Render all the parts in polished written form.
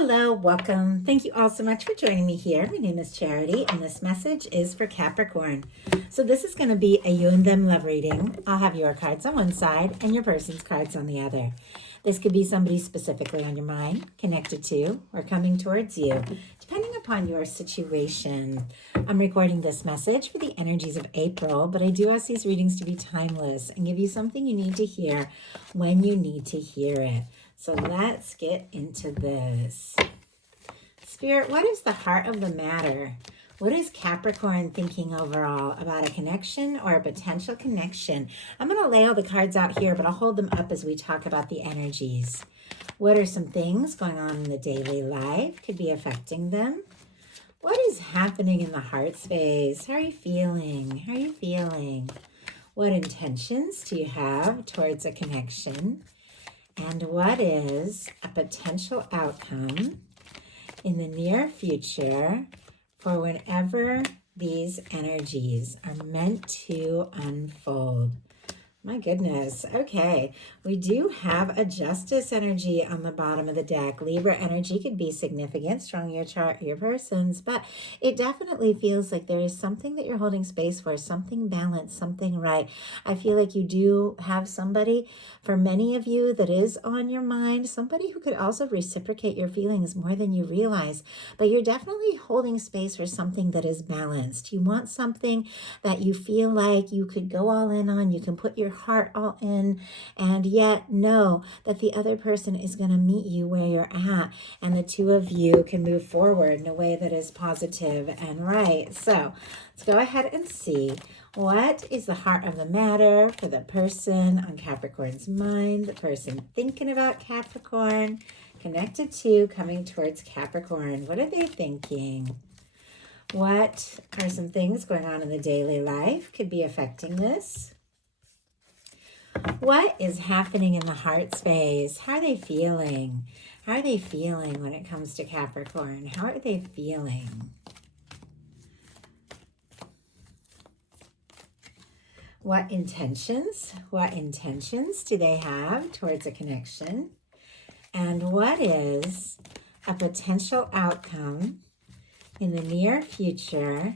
Hello, welcome. Thank you all so much for joining me here. My name is Charity, and this message is for Capricorn. So this is going to be a you and them love reading. I'll have your cards on one side and your person's cards on the other. This could be somebody specifically on your mind, connected to, or coming towards you, depending upon your situation. I'm recording this message for the energies of April, but I do ask these readings to be timeless and give you something you need to hear when you need to hear it. So let's get into this. Spirit, what is the heart of the matter? What is Capricorn thinking overall about a connection or a potential connection? I'm going to lay all the cards out here, but I'll hold them up as we talk about the energies. What are some things going on in the daily life? Could be affecting them. What is happening in the heart space? How are you feeling? How are you feeling? What intentions do you have towards a connection? And what is a potential outcome in the near future for whenever these energies are meant to unfold? My goodness. Okay. We do have a justice energy on the bottom of the deck. Libra energy could be significant, strong your chart, your person's, but it definitely feels like there is something that you're holding space for, something balanced, something right. I feel like you do have somebody, for many of you, that is on your mind, somebody who could also reciprocate your feelings more than you realize, but you're definitely holding space for something that is balanced. You want something that you feel like you could go all in on, you can put your heart all in, and yet know that the other person is going to meet you where you're at, and the two of you can move forward in a way that is positive and right. So let's go ahead and see what is the heart of the matter for the person on Capricorn's mind, the person thinking about Capricorn, connected to, coming towards Capricorn. What are they thinking? What are some things going on in the daily life could be affecting this? What is happening in the heart space? How are they feeling? How are they feeling when it comes to Capricorn? How are they feeling? What intentions do they have towards a connection? And what is a potential outcome in the near future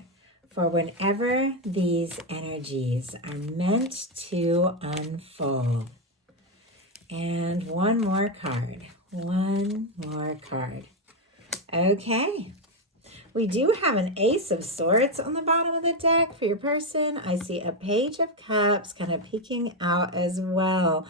for whenever these energies are meant to unfold? And one more card. Okay. We do have an Ace of Swords on the bottom of the deck for your person. I see a Page of Cups kind of peeking out as well.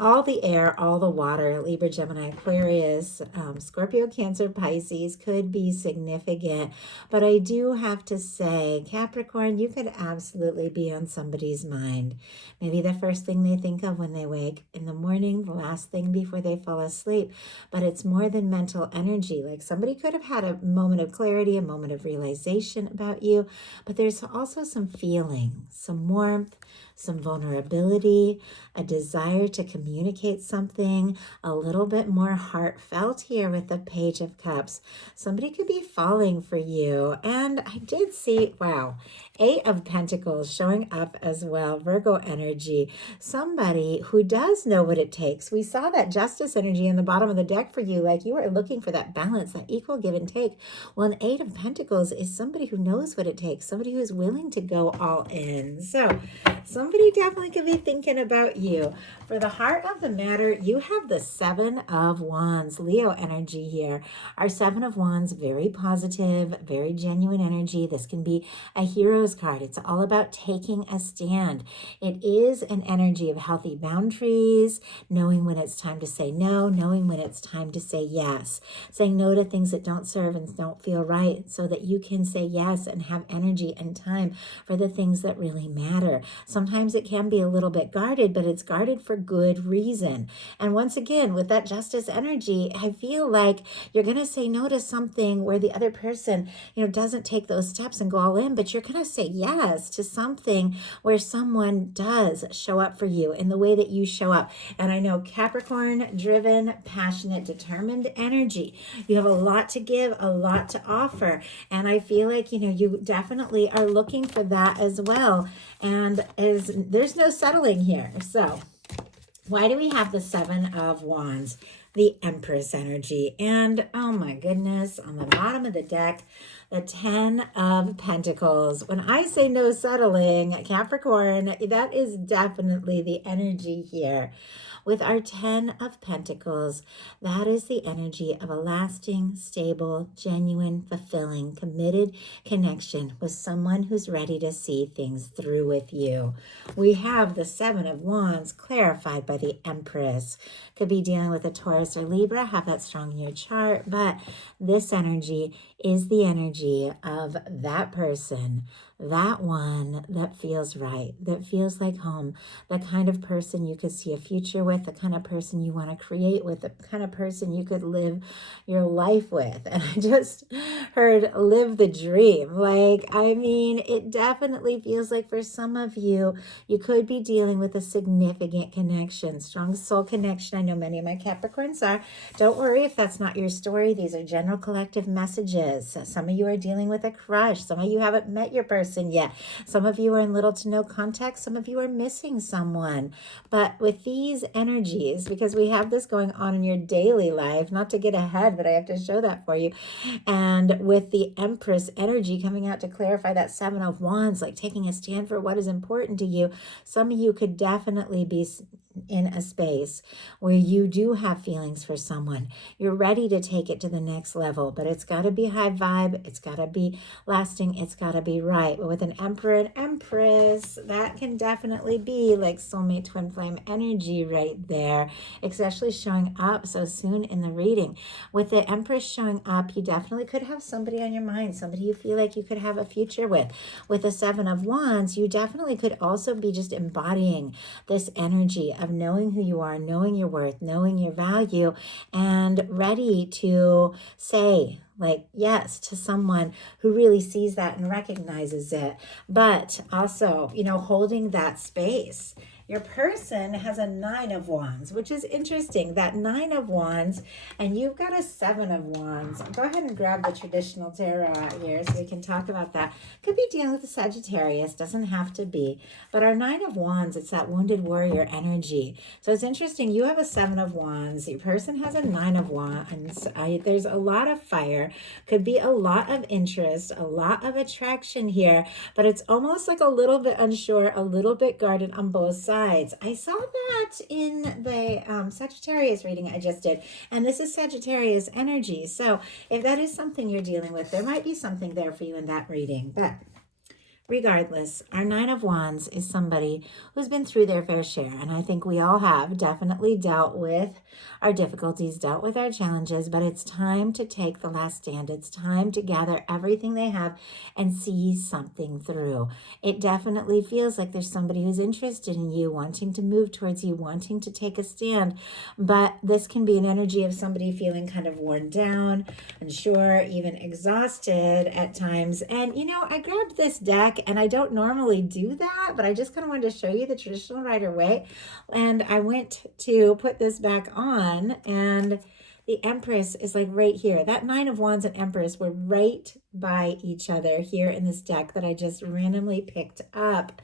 All the air, all the water, Libra, Gemini, Aquarius, Scorpio, Cancer, Pisces could be significant. But I do have to say, Capricorn, you could absolutely be on somebody's mind. Maybe the first thing they think of when they wake in the morning, the last thing before they fall asleep. But it's more than mental energy. Like somebody could have had a moment of clarity, a moment of realization about you. But there's also some feeling, some warmth, some vulnerability, a desire to communicate something a little bit more heartfelt here with the Page of Cups. Somebody could be falling for you. And I did see, wow, Eight of Pentacles showing up as well, Virgo energy. Somebody who does know what it takes. We saw that justice energy in the bottom of the deck for you, like you are looking for that balance, that equal give and take. Well, an Eight of Pentacles is somebody who knows what it takes, somebody who is willing to go all in. So somebody definitely could be thinking about you. For the heart of the matter, you have the Seven of Wands, Leo energy here. Our Seven of Wands, very positive, very genuine energy. This can be a hero's card. It's all about taking a stand. It is an energy of healthy boundaries, knowing when it's time to say no, knowing when it's time to say yes, saying no to things that don't serve and don't feel right so that you can say yes and have energy and time for the things that really matter. Sometimes it can be a little bit guarded, but it's guarded for good reason. And once again, with that justice energy, I feel like you're going to say no to something where the other person, doesn't take those steps and go all in, but you're going to say yes to something where someone does show up for you in the way that you show up. And I know Capricorn driven, passionate, determined energy. You have a lot to give, a lot to offer. And I feel like, you definitely are looking for that as well. And there's no settling here. So why do we have the Seven of Wands? the Empress energy. And oh my goodness, on the bottom of the deck, the 10 of Pentacles. When I say no settling, Capricorn, that is definitely the energy here. With our 10 of Pentacles, that is the energy of a lasting, stable, genuine, fulfilling, committed connection with someone who's ready to see things through with you. We have the 7 of Wands clarified by the Empress. Could be dealing with a Taurus or Libra, have that strong in your chart, but this energy is the energy of that person, that one that feels right, that feels like home, the kind of person you could see a future with, the kind of person you want to create with, the kind of person you could live your life with. And I just heard live the dream. Like, I mean, it definitely feels like for some of you, you could be dealing with a significant connection, strong soul connection. I know many of my Capricorns are. Don't worry if that's not your story. These are general collective messages. Some of you are dealing with a crush. Some of you haven't met your person yet. Some of you are in little to no contact. Some of you are missing someone. But with these energies, because we have this going on in your daily life, not to get ahead, but I have to show that for you. And with the Empress energy coming out to clarify that 7 of Wands, like taking a stand for what is important to you, some of you could definitely be in a space where you do have feelings for someone. You're ready to take it to the next level, but it's got to be high vibe. It's got to be lasting. It's got to be right. But with an Emperor and Empress, that can definitely be like soulmate twin flame energy right there, especially showing up so soon in the reading. With the Empress showing up, you definitely could have somebody on your mind, somebody you feel like you could have a future with. With the 7 of Wands, you definitely could also be just embodying this energy of knowing who you are, knowing your worth, knowing your value, and ready to say like yes to someone who really sees that and recognizes it, but also, you know, holding that space. Your person has a 9 of Wands, which is interesting. That 9 of Wands, and you've got a 7 of Wands. Go ahead and grab the traditional tarot out here so we can talk about that. Could be dealing with a Sagittarius, doesn't have to be. But our 9 of Wands, it's that wounded warrior energy. So it's interesting. You have a 7 of Wands. Your person has a 9 of Wands. There's a lot of fire. Could be a lot of interest, a lot of attraction here, but it's almost like a little bit unsure, a little bit guarded on both sides. I saw that in the Sagittarius reading I just did, and this is Sagittarius energy. So if that is something you're dealing with, there might be something there for you in that reading. But regardless, our 9 of Wands is somebody who's been through their fair share. And I think we all have definitely dealt with our difficulties, dealt with our challenges, but it's time to take the last stand. It's time to gather everything they have and see something through. It definitely feels like there's somebody who's interested in you, wanting to move towards you, wanting to take a stand. But this can be an energy of somebody feeling kind of worn down, unsure, even exhausted at times. And, you know, I grabbed this deck, and I don't normally do that, but I just kind of wanted to show you the traditional Rider-Waite. And I went to put this back on, and the Empress is like right here. That 9 of Wands and Empress were right by each other here in this deck that I just randomly picked up.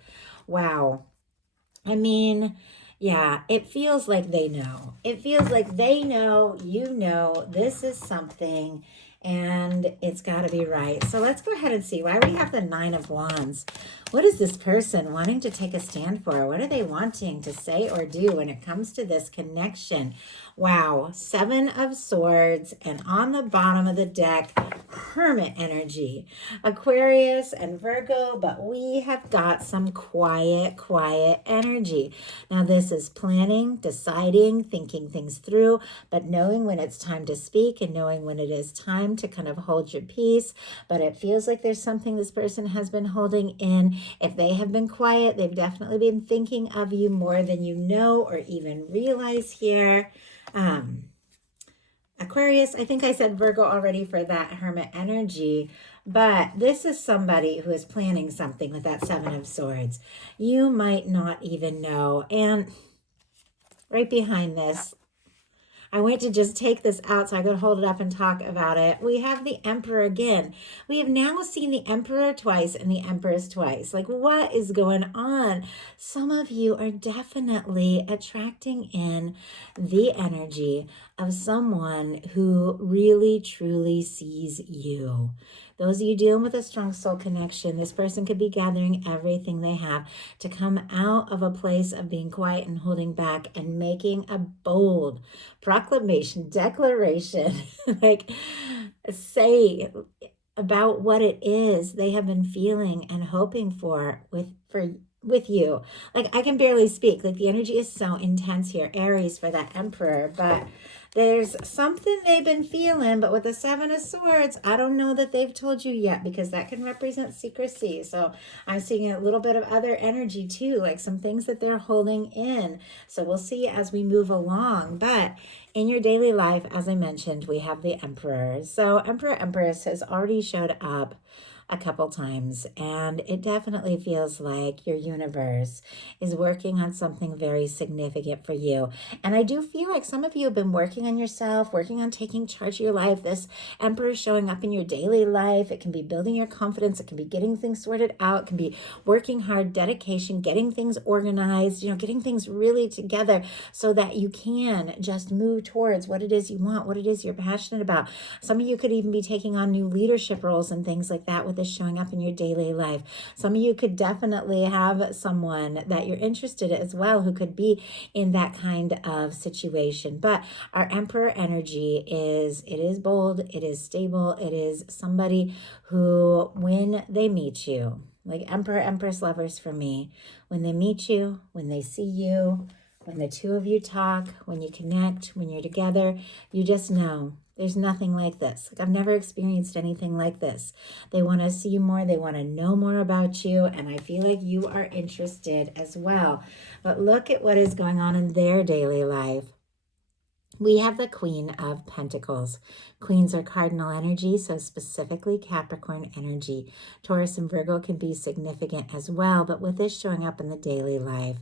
Wow. I mean, yeah, it feels like they know. It feels like they know, you know, this is something, and it's got to be right. So let's go ahead and see why we have the 9 of Wands. What is this person wanting to take a stand for? What are they wanting to say or do when it comes to this connection? Wow, 7 of Swords, and on the bottom of the deck, Hermit energy. Aquarius and Virgo, but we have got some quiet energy. Now this is planning, deciding, thinking things through, but knowing when it's time to speak and knowing when it is time to kind of hold your peace. But it feels like there's something this person has been holding in. If they have been quiet, they've definitely been thinking of you more than you know or even realize here. Aquarius, I think I said Virgo already for that Hermit energy, but this is somebody who is planning something with that 7 of Swords. You might not even know. And right behind this, I went to just take this out so I could hold it up and talk about it. We have the Emperor again. We have now seen the Emperor twice and the Empress twice. Like, what is going on? Some of you are definitely attracting in the energy of someone who really, truly sees you. Those of you dealing with a strong soul connection, this person could be gathering everything they have to come out of a place of being quiet and holding back and making a bold proclamation, declaration, like say about what it is they have been feeling and hoping for with you. Like, I can barely speak. Like, the energy is so intense here. Aries for that Emperor, but there's something they've been feeling, but with the Seven of Swords, I don't know that they've told you yet, because that can represent secrecy. So I'm seeing a little bit of other energy too, like some things that they're holding in. So we'll see as we move along. But in your daily life, as I mentioned, we have the Emperor. So Emperor, Empress has already showed up a couple times, and it definitely feels like your universe is working on something very significant for you. And I do feel like some of you have been working on yourself, working on taking charge of your life. This Emperor is showing up in your daily life. It can be building your confidence. It can be getting things sorted out. It can be working hard, dedication, getting things organized, getting things really together so that you can just move towards what it is you want, what it is you're passionate about. Some of you could even be taking on new leadership roles and things like that with this showing up in your daily life. Some of you could definitely have someone that you're interested in as well who could be in that kind of situation. But our Emperor energy it is bold, it is stable, it is somebody who, when they meet you, like Emperor, Empress lovers for me, when they meet you, when they see you, when the two of you talk, when you connect, when you're together, you just know there's nothing like this. Like, I've never experienced anything like this. They want to see you more. They want to know more about you. And I feel like you are interested as well. But look at what is going on in their daily life. We have the Queen of Pentacles. Queens are cardinal energy, so specifically Capricorn energy. Taurus and Virgo can be significant as well, but with this showing up in the daily life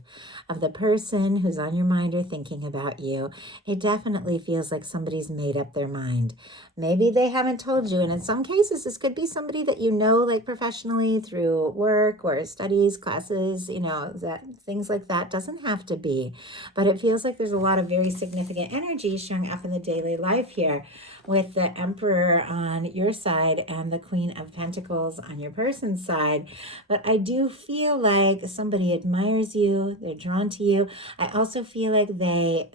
of the person who's on your mind or thinking about you, it definitely feels like somebody's made up their mind. Maybe they haven't told you, and in some cases, this could be somebody that you know, like professionally through work or studies, classes, that things like that. Doesn't have to be, but it feels like there's a lot of very significant energy showing up in the daily life here, with the Emperor on your side and the Queen of Pentacles on your person's side. But I do feel like somebody admires you, they're drawn to you. I also feel like they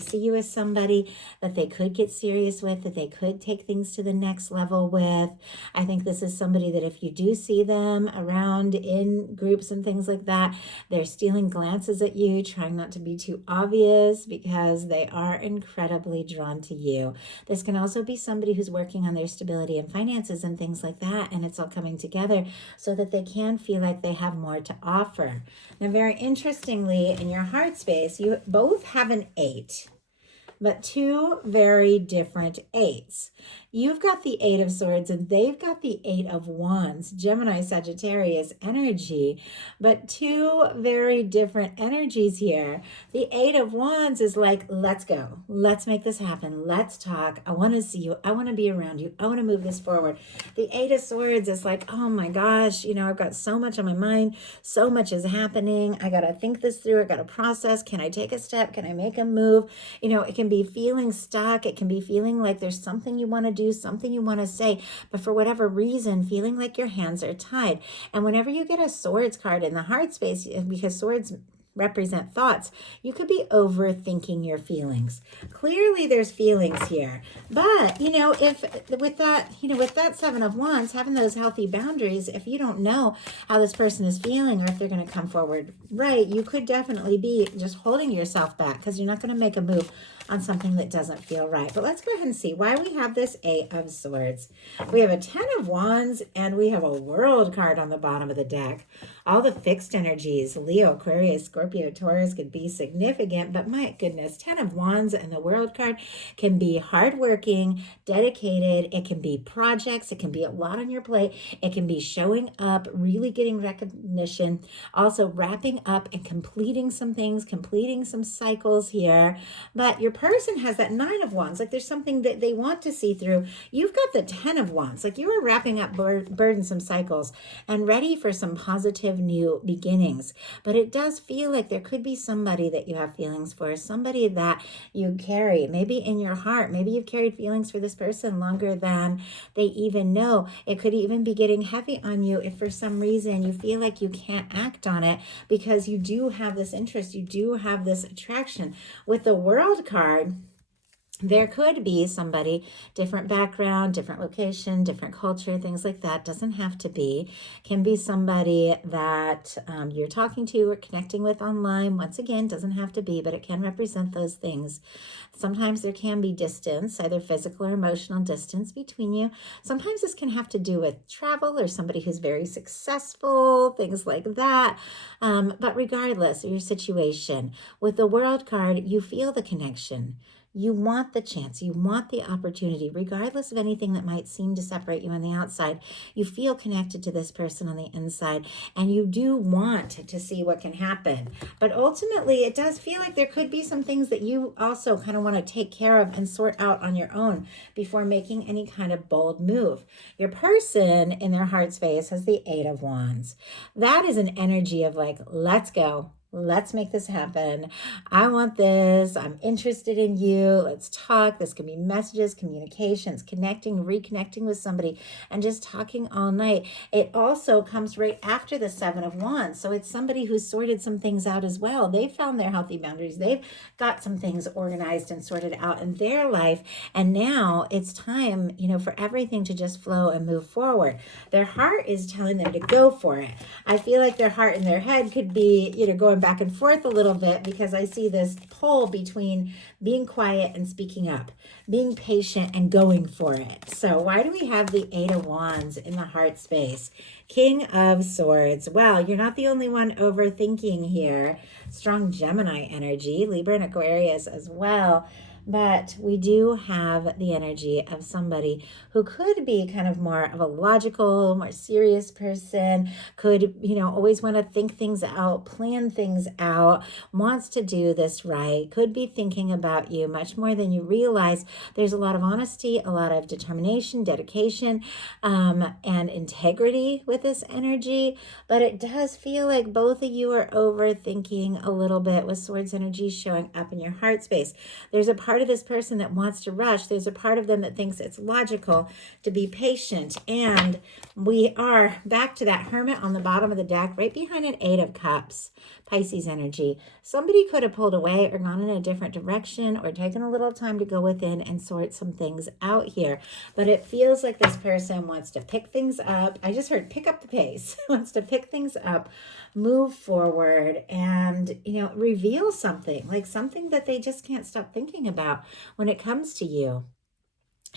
see you as somebody that they could get serious with, that they could take things to the next level with. I think this is somebody that if you do see them around in groups and things like that, they're stealing glances at you, trying not to be too obvious, because they are incredibly drawn to you. This can also be somebody who's working on their stability and finances and things like that, and it's all coming together so that they can feel like they have more to offer. Now, very interestingly, in your heart space, you both have an 8, but two very different 8s. You've got the 8 of Swords and they've got the 8 of Wands, Gemini, Sagittarius energy, but two very different energies here. The 8 of Wands is like, let's go. Let's make this happen. Let's talk. I want to see you. I want to be around you. I want to move this forward. The 8 of Swords is like, oh my gosh, I've got so much on my mind. So much is happening. I got to think this through. I got to process. Can I take a step? Can I make a move? It can be feeling stuck. It can be feeling like there's something you want to do, something you want to say, but for whatever reason, feeling like your hands are tied. And whenever you get a Swords card in the heart space, because swords represent thoughts, you could be overthinking your feelings. Clearly there's feelings here, but if with that 7 of Wands, having those healthy boundaries, if you don't know how this person is feeling or if they're going to come forward right, you could definitely be just holding yourself back because you're not going to make a move on something that doesn't feel right. But let's go ahead and see why we have this 8 of Swords. We have a 10 of Wands and we have a World card on the bottom of the deck. All the fixed energies, Leo, Aquarius, Scorpio, Taurus, could be significant, but my goodness, 10 of Wands and the World card can be hardworking, dedicated. It can be projects. It can be a lot on your plate. It can be showing up, really getting recognition, also wrapping up and completing some things, completing some cycles here. But your Your person has that 9 of Wands, like there's something that they want to see through. You've got the 10 of Wands, like you are wrapping up burdensome cycles and ready for some positive new beginnings. But it does feel like there could be somebody that you have feelings for, somebody that you carry, maybe in your heart. Maybe you've carried feelings for this person longer than they even know. It could even be getting heavy on you if for some reason you feel like you can't act on it because you do have this interest, you do have this attraction. With the World card, there could be somebody, different background, different location, different culture, things like that. Doesn't have to be. Can be somebody that you're talking to or connecting with online. Once again, doesn't have to be, but it can represent those things. Sometimes there can be distance, either physical or emotional distance between you. Sometimes this can have to do with travel or somebody who's very successful, things like that. But regardless of your situation, with the World card, you feel the connection. You want the chance, you want the opportunity, regardless of anything that might seem to separate you on the outside. You feel connected to this person on the inside, and you do want to see what can happen. But ultimately, it does feel like there could be some things that you also kind of want to take care of and sort out on your own before making any kind of bold move. Your person in their heart space has the 8 of Wands. That is an energy of like, let's go. Let's make this happen. I want this. I'm interested in you. Let's talk. This can be messages, communications, connecting, reconnecting with somebody, and just talking all night. It also comes right after the 7 of Wands. So it's somebody who's sorted some things out as well. They found their healthy boundaries. They've got some things organized and sorted out in their life. And now it's time, for everything to just flow and move forward. Their heart is telling them to go for it. I feel like their heart and their head could be, going back and forth a little bit, because I see this pull between being quiet and speaking up, being patient and going for it. So why do we have the 8 of Wands in the heart space? King of Swords. Well, you're not the only one overthinking here. Strong Gemini energy, Libra and Aquarius as well. But we do have the energy of somebody who could be kind of more of a logical, more serious person, could, always want to think things out, plan things out, wants to do this right, could be thinking about you much more than you realize. There's a lot of honesty, a lot of determination, dedication, and integrity with this energy. But it does feel like both of you are overthinking a little bit with Swords energy showing up in your heart space. There's a part of this person that wants to rush. There's a part of them that thinks it's logical to be patient. And we are back to that Hermit on the bottom of the deck, right behind an 8 of Cups, Pisces energy. Somebody could have pulled away or gone in a different direction or taken a little time to go within and sort some things out here. But it feels like this person wants to pick things up. I just heard pick up the pace, wants to pick things up, move forward, and, reveal something, like something that they just can't stop thinking about when it comes to you.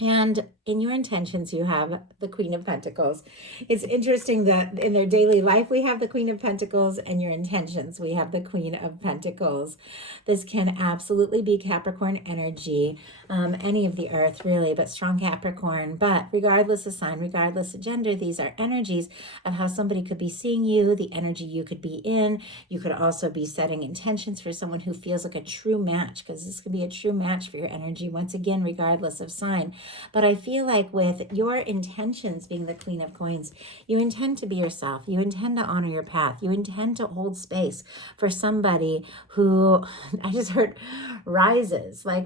And in your intentions, you have the Queen of Pentacles. It's interesting that in their daily life, we have the Queen of Pentacles, and your intentions, we have the Queen of Pentacles. This can absolutely be Capricorn energy, any of the earth really, but strong Capricorn. But regardless of sign, regardless of gender, these are energies of how somebody could be seeing you, the energy you could be in. You could also be setting intentions for someone who feels like a true match, because this could be a true match for your energy, once again, regardless of sign. But I feel like with your intentions being the Queen of Coins, you intend to be yourself. You intend to honor your path. You intend to hold space for somebody who, I just heard, rises to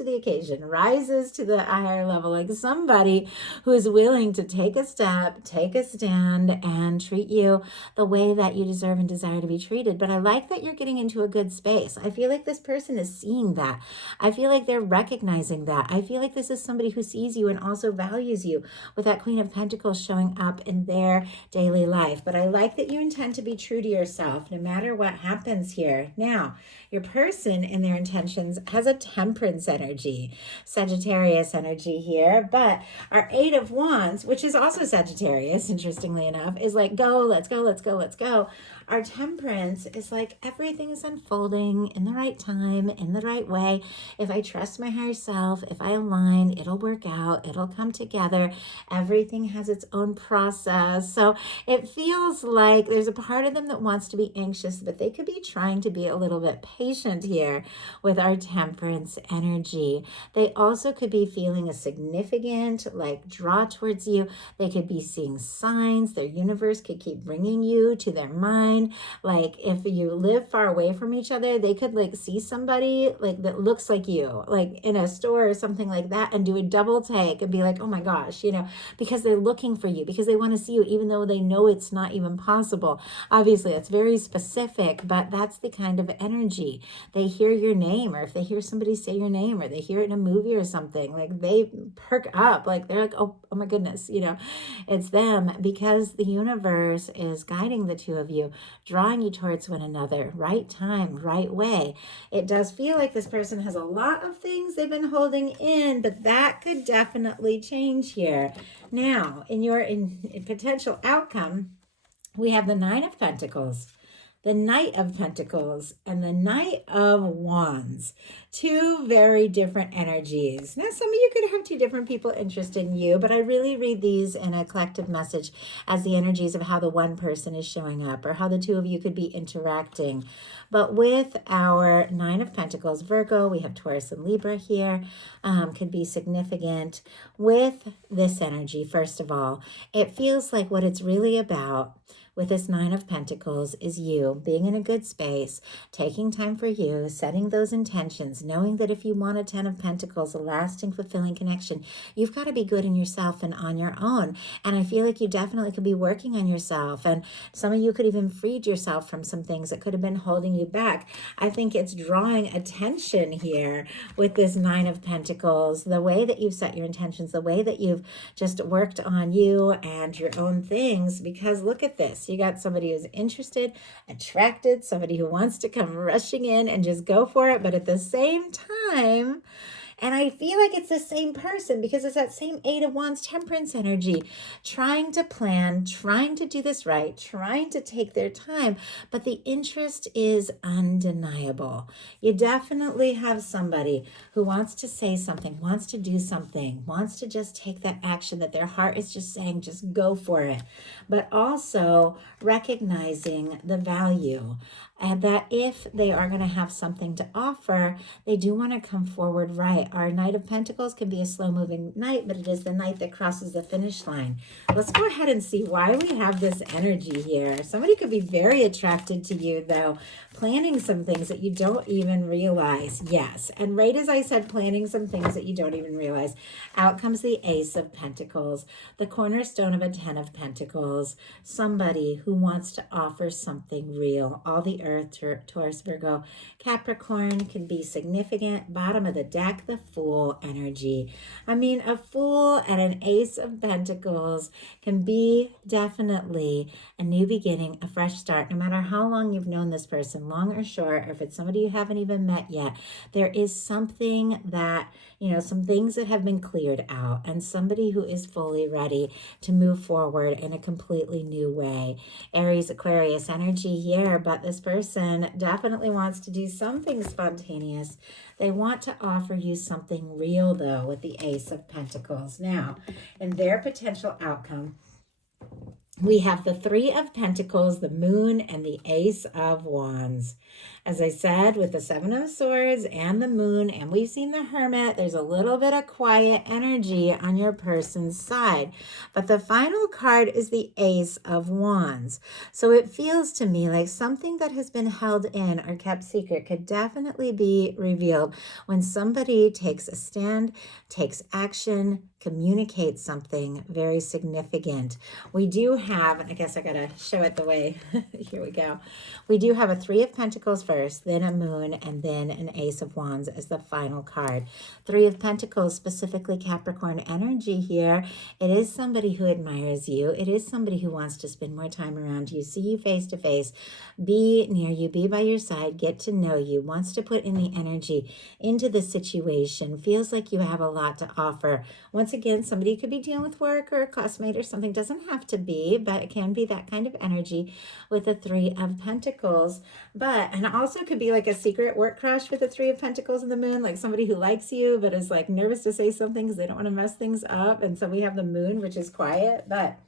the occasion, rises to the higher level, like somebody who is willing to take a step, take a stand, and treat you the way that you deserve and desire to be treated. But I like that you're getting into a good space. I feel like this person is seeing that. I feel like they're recognizing that. I feel like this is somebody who sees you and also values you, with that Queen of Pentacles showing up in their daily life. But I like that you intend to be true to yourself no matter what happens here. Now, your person in their intentions has a Temperance energy, Sagittarius energy here, but our 8 of Wands, which is also Sagittarius, interestingly enough, is like, go, let's go, let's go, let's go. Our Temperance is like everything is unfolding in the right time, in the right way. If I trust my higher yourself, if I align, it'll work out, it'll come together. Everything has its own process. So it feels like there's a part of them that wants to be anxious, but they could be trying to be a little bit patient here with our temperance energy. They also could be feeling a significant like draw towards you. They could be seeing signs. Their universe could keep bringing you to their mind. Like if you live far away from each other, they could like see somebody like that looks like you, like in a store or something like that, and do a double take and be like, oh my gosh, you know, because they're looking for you, because they want to see you, even though they know it's not even possible. Obviously, it's very specific, but that's the kind of energy. They hear your name, or if they hear somebody say your name, or they hear it in a movie or something, like they perk up, like they're like, oh my goodness, you know, it's them, because the universe is guiding the two of you, drawing you towards one another, right time, right way. It does feel like this person has a lot of things they've been holding in, but that could definitely change here. Now, in your potential outcome, we have the Nine of Pentacles, the Knight of Pentacles, and the Knight of Wands. Two very different energies. Now, some of you could have two different people interested in you, but I really read these in a collective message as the energies of how the one person is showing up, or how the two of you could be interacting. But with our Nine of Pentacles, Virgo, we have Taurus and Libra here, could be significant. With this energy, first of all, it feels like what it's really about with this Nine of Pentacles is you being in a good space, taking time for you, setting those intentions, knowing that if you want a Ten of Pentacles, a lasting, fulfilling connection, you've got to be good in yourself and on your own. And I feel like you definitely could be working on yourself. And some of you could even freed yourself from some things that could have been holding you back. I think it's drawing attention here with this Nine of Pentacles, the way that you've set your intentions, the way that you've just worked on you and your own things, because look at this. You got somebody who's interested, attracted, somebody who wants to come rushing in and just go for it. But at the same time, and I feel like it's the same person because it's that same Eight of Wands temperance energy, trying to plan, trying to do this right, trying to take their time, but the interest is undeniable. You definitely have somebody who wants to say something, wants to do something, wants to just take that action that their heart is just saying, just go for it, but also recognizing the value. And that if they are going to have something to offer, they do want to come forward right. Our Knight of Pentacles can be a slow-moving knight, but it is the knight that crosses the finish line. Let's go ahead and see why we have this energy here. Somebody could be very attracted to you, though, planning some things that you don't even realize. Yes, and right as I said, planning some things that you don't even realize, out comes the Ace of Pentacles, the cornerstone of a Ten of Pentacles, somebody who wants to offer something real. All the Earth, Taurus, Virgo, Capricorn can be significant. Bottom of the deck, the Fool energy. I mean, a Fool and an Ace of Pentacles can be definitely a new beginning, a fresh start. No matter how long you've known this person, long or short, or if it's somebody you haven't even met yet, there is something that, you know, some things that have been cleared out, and somebody who is fully ready to move forward in a completely new way. Aries, Aquarius energy here, but this person definitely wants to do something spontaneous. They want to offer you something real, though, with the Ace of Pentacles. Now, in their potential outcome, we have the Three of Pentacles, the Moon, and the Ace of Wands. As I said, with the Seven of Swords and the Moon, and we've seen the Hermit, there's a little bit of quiet energy on your person's side. But the final card is the Ace of Wands. So it feels to me like something that has been held in or kept secret could definitely be revealed when somebody takes a stand, takes action, communicates something very significant. We do have, and I guess I gotta show it the way, here we go. We do have a Three of Pentacles first, then a Moon, and then an Ace of Wands as the final card. Three of Pentacles, specifically Capricorn energy here. It is somebody who admires you. It is somebody who wants to spend more time around you, see you face to face, be near you, be by your side, get to know you, wants to put in the energy into the situation, feels like you have a lot to offer. Once again, somebody could be dealing with work or a classmate or something. Doesn't have to be, but it can be that kind of energy with the Three of Pentacles. But, and also could be like a secret work crush with the Three of Pentacles and the Moon, like somebody who likes you but is like nervous to say something because they don't want to mess things up. And so we have the Moon, which is quiet, but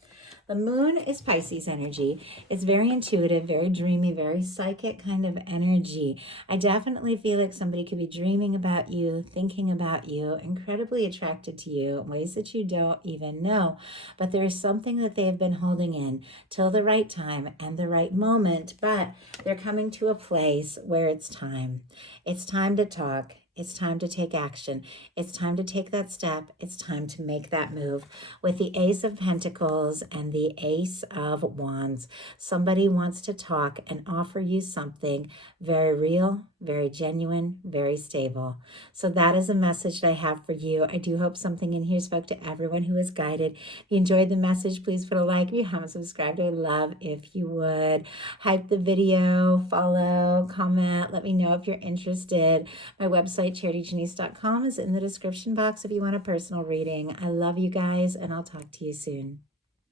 the Moon is Pisces energy. It's very intuitive, very dreamy, very psychic kind of energy. I definitely feel like somebody could be dreaming about you, thinking about you, incredibly attracted to you in ways that you don't even know. But there is something that they have been holding in till the right time and the right moment. But they're coming to a place where it's time. It's time to talk. It's time to take action. It's time to take that step. It's time to make that move. With the Ace of Pentacles and the Ace of Wands, somebody wants to talk and offer you something very real, very genuine, very stable. So that is a message that I have for you. I do hope something in here spoke to everyone who is guided. If you enjoyed the message, please put a like. If you haven't subscribed, I would love if you would. Hype the video, follow, comment. Let me know if you're interested. My website, charityjanice.com, is in the description box if you want a personal reading. I love you guys, and I'll talk to you soon.